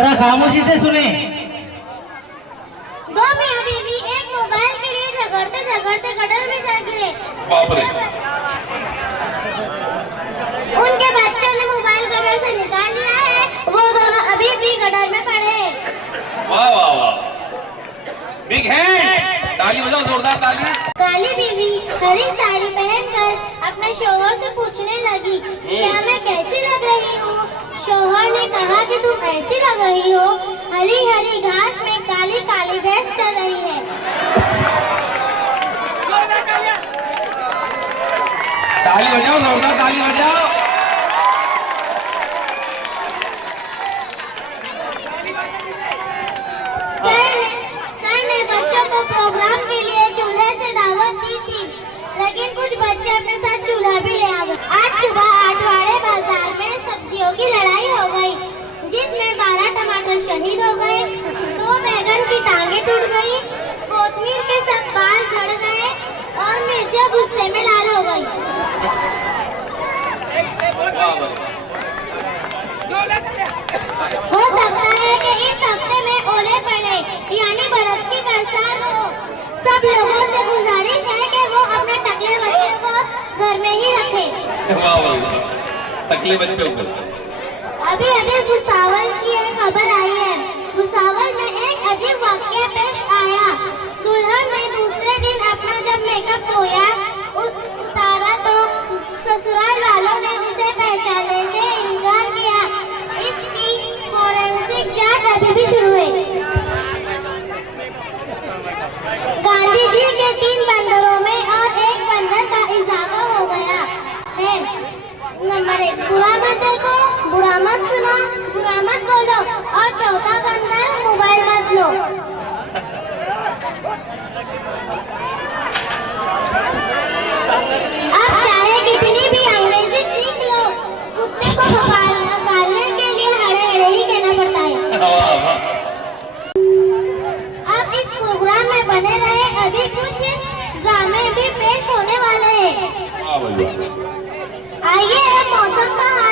जरा खामोशी से सुने। दो मियां बीवी एक मोबाइल के लिए झगड़ते झगड़ते गटर में जा गिरे। बाप रे। उनके बच्चों ने मोबाइल गटर से निकाल लिया है, वो दोनों अभी भी गटर में पड़े हैं। वाह वाह वाह, बिग हैंड, ताली बजाओ, जोरदार ताली। काली बीवी हरी साड़ी पहनकर अपने शौहर से पूछने लगी, क्या मैं कैसी लग रही हूँ? शौहर ने कहा कि तुम ऐसी लग रही हो, हरी हरी घास में काली काली भैंस चल रही है। ताली बजाओ, जोरदार ताली बजाओ। सर ने बच्चों को प्रोग्राम के लिए चूल्हे से दावत दी थी, लेकिन कुछ बच्चे अपने साथ चूल्हा भी ले आ गए। आज सुबह आठवाड़े बाजार में सब्जियों की लड़ाई हो गई, जिसमें 12 टमाटर शहीद हो गए, 2 बैगन की टांगे टूट गई, कोतमीर के सब बाल झड़ गए और मिर्चा गुस्से में लाल हो गई। हो सकता है कि इस हफ्ते में ओले पड़े, यानी बर्फ की बरसात हो। सब लोगों से गुजारिश है कि वो अपने टकले बच्चों को घर में ही रखें। वाह वाह, टकले बच्चों को। अभी अभी भुसावल की एक खबर आई है। भुसावल में एक अजीब वाकया पेश आया। दुल्हन ने दूसरे दिन अपना जब मेकअप धोया उतारा तो ससुराल वालों ने उसे पहचानने से इनकार किया। इसकी फोरेंसिक जांच अभी भी शुरू है। गांधी जी के 3 बंदरों में और एक बंदर का इजाफा हो गया है। नंबर 1, बुरा मत देखो, बुरा मत सुनो, बुरा मत बोलो, और चौथा बंदर, मोबाइल मत लो। आप चाहे कितनी भी अंग्रेजी सीख लो, कुत्ते को भगाने के लिए हड़े हड़े ही कहना पड़ता है। आप इस प्रोग्राम में बने रहे, अभी कुछ ड्रामे भी पेश होने वाले हैं। आइए मौसम का हाल